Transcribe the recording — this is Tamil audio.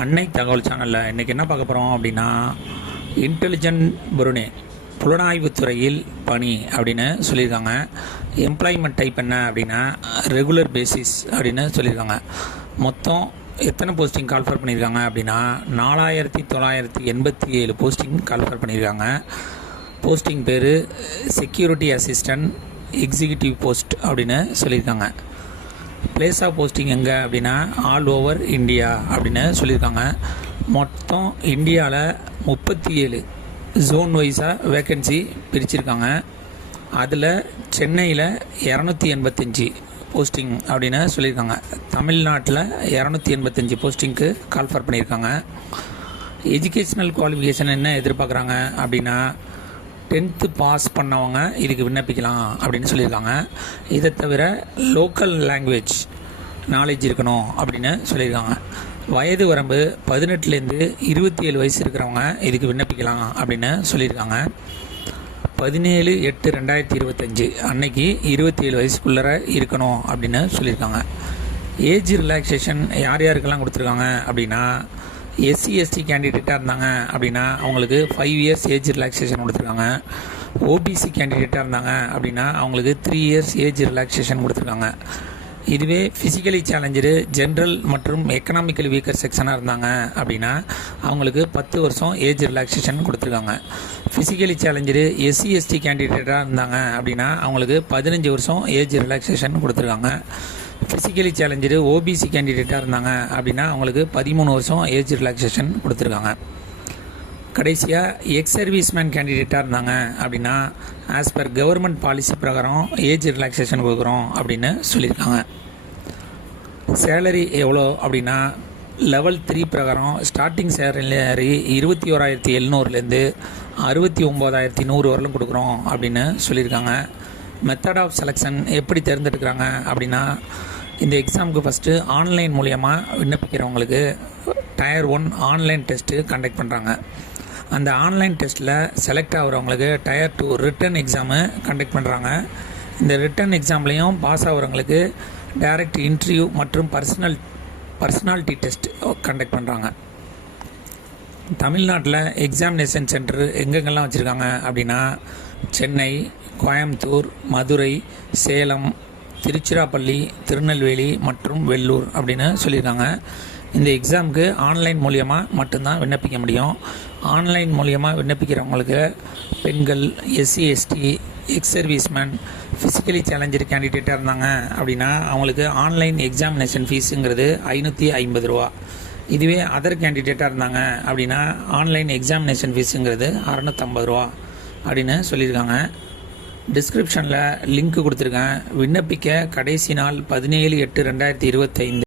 அன்னை தகவல் சேனலில் இன்றைக்கி என்ன பார்க்க போகிறோம் அப்படின்னா இன்டெலிஜென்ட் புருனே புலனாய்வுத் துறையில் பணி அப்படின்னு சொல்லியிருக்காங்க. எம்ப்ளாய்மெண்ட் டைப் என்ன அப்படின்னா ரெகுலர் பேசிஸ் அப்படின்னு சொல்லியிருக்காங்க. மொத்தம் எத்தனை போஸ்டிங் கால்ஃபர் பண்ணியிருக்காங்க அப்படின்னா நாலாயிரத்தி தொள்ளாயிரத்தி எண்பத்தி ஏழு போஸ்டிங் கால்ஃபர் பண்ணியிருக்காங்க. போஸ்டிங் பேர் செக்யூரிட்டி அசிஸ்டன்ட் எக்ஸிக்யூட்டிவ் போஸ்ட் அப்படின்னு சொல்லியிருக்காங்க. பிளேஸ் ஆஃப் போஸ்டிங் எங்கே அப்படின்னா ஆல் ஓவர் இந்தியா அப்படின்னு சொல்லியிருக்காங்க. மொத்தம் இந்தியாவில் முப்பத்தி ஏழு ஜோன் வைஸாக வேக்கன்சி பிரிச்சிருக்காங்க. அதில் சென்னையில் இரநூத்தி எண்பத்தஞ்சு போஸ்டிங் அப்படின்னு சொல்லியிருக்காங்க. தமிழ்நாட்டில் இரநூத்தி எண்பத்தஞ்சு போஸ்டிங்க்கு கால்ஃபர் பண்ணியிருக்காங்க. எஜுகேஷ்னல் குவாலிஃபிகேஷன் என்ன எதிர்பார்க்குறாங்க அப்படின்னா டென்த்து பாஸ் பண்ணவங்க இதுக்கு விண்ணப்பிக்கலாம் அப்படின்னு சொல்லியிருக்காங்க. இதை தவிர லோக்கல் லாங்குவேஜ் நாலேஜ் இருக்கணும் அப்படின்னு சொல்லியிருக்காங்க. வயது வரம்பு பதினெட்டுலேருந்து இருபத்தி ஏழு வயசு இருக்கிறவங்க இதுக்கு விண்ணப்பிக்கலாம் அப்படின்னு சொல்லியிருக்காங்க. பதினேழு எட்டு ரெண்டாயிரத்தி இருபத்தஞ்சி அன்னைக்கு இருபத்தி ஏழு வயசுக்குள்ளே இருக்கணும் அப்படின்னு சொல்லியிருக்காங்க. ஏஜ் ரிலாக்ஸேஷன் யார் யாருக்கெல்லாம் கொடுத்துருக்காங்க அப்படின்னா எஸ்சி எஸ்டி கேண்டிடேட்டாக இருந்தாங்க அப்படின்னா அவங்களுக்கு ஃபைவ் இயர்ஸ் ஏஜ் ரிலாக்ஸேஷன் கொடுத்துருக்காங்க. ஓபிசி கேண்டிடேட்டாக இருந்தாங்க அப்படின்னா அவங்களுக்கு த்ரீ இயர்ஸ் ஏஜ் ரிலாக்ஸேஷன் கொடுத்துருக்காங்க. இதுவே ஃபிசிக்கலி சேலஞ்சரு ஜென்ரல் மற்றும் எக்கனாமிக்கல் வீக்கர் செக்ஷனாக இருந்தாங்க அப்படின்னா அவங்களுக்கு பத்து வருஷம் ஏஜ் ரிலாக்ஸேஷன் கொடுத்துருக்காங்க. ஃபிசிக்கலி சேலஞ்சரு எஸ்சி எஸ்டி கேண்டிடேட்டாக இருந்தாங்க அப்படின்னா அவங்களுக்கு பதினஞ்சு வருஷம் ஏஜ் ரிலாக்ஸேஷன் கொடுத்துருக்காங்க. ஃபிசிக்கலி சேலஞ்சு ஓபிசி கேண்டிடேட்டாக இருந்தாங்க அப்படின்னா அவங்களுக்கு பதிமூணு வருஷம் ஏஜ் ரிலாக்ஸேஷன் கொடுத்துருக்காங்க. கடைசியாக எக்ஸ் சர்வீஸ்மேன் கேண்டிடேட்டாக இருந்தாங்க அப்படின்னா ஆஸ் பர் கவர்மெண்ட் பாலிசி பிரகாரம் ஏஜ் ரிலாக்ஸேஷன் கொடுக்குறோம் அப்படின்னு சொல்லியிருக்காங்க. சேலரி எவ்வளோ அப்படின்னா லெவல் த்ரீ பிரகாரம் ஸ்டார்டிங் சேலரி இருபத்தி ஓராயிரத்தி எழுநூறுலேருந்து அறுபத்தி ஒம்போதாயிரத்தி நூறு வரலும் கொடுக்குறோம் அப்படின்னு சொல்லியிருக்காங்க. மெத்தட் ஆஃப் செலெக்ஷன் எப்படி தேர்ந்தெடுக்கிறாங்க அப்படின்னா இந்த எக்ஸாமுக்கு ஃபஸ்ட்டு ஆன்லைன் மூலியமாக விண்ணப்பிக்கிறவங்களுக்கு tier one online test conduct பண்ணுறாங்க அந்த ஆன்லைன் டெஸ்ட்டில் select ஆகிறவங்களுக்கு tier two written exam conduct பண்ணுறாங்க இந்த ரிட்டன் எக்ஸாம்லேயும் பாஸ் ஆகிறவங்களுக்கு டைரக்ட் இன்டர்வியூ மற்றும் பர்சனல் பர்சனாலிட்டி டெஸ்ட் கண்டக்ட் பண்ணுறாங்க தமிழ்நாட்டில் எக்ஸாமினேஷன் சென்டர் எங்கெங்கெல்லாம் வச்சுருக்காங்க அப்படின்னா சென்னை கோயம்புத்தூர் மதுரை சேலம் திருச்சிராப்பள்ளி திருநெல்வேலி மற்றும் வெள்ளூர் அப்படின்னு சொல்லியிருக்காங்க. இந்த எக்ஸாமுக்கு ஆன்லைன் மூலியமாக மட்டும்தான் விண்ணப்பிக்க முடியும். ஆன்லைன் மூலியமாக விண்ணப்பிக்கிறவங்களுக்கு பெண்கள் SC ST ex serviceman physically challenger கேண்டிடேட்டாக இருந்தாங்க அப்படின்னா அவங்களுக்கு ஆன்லைன் எக்ஸாமினேஷன் ஃபீஸுங்கிறது ஐநூற்றி ஐம்பது ரூபா. இதுவே அதர் கேண்டிடேட்டாக இருந்தாங்க அப்படின்னா ஆன்லைன் எக்ஸாமினேஷன் ஃபீஸுங்கிறது அறநூற்றம்பது ரூபா அப்படின்னு சொல்லியிருக்காங்க. டிஸ்கிரிப்ஷனில் லிங்க் கொடுத்துருக்கேன். விண்ணப்பிக்க கடைசி நாள் பதினேழு எட்டு ரெண்டாயிரத்தி இருபத்தைந்து.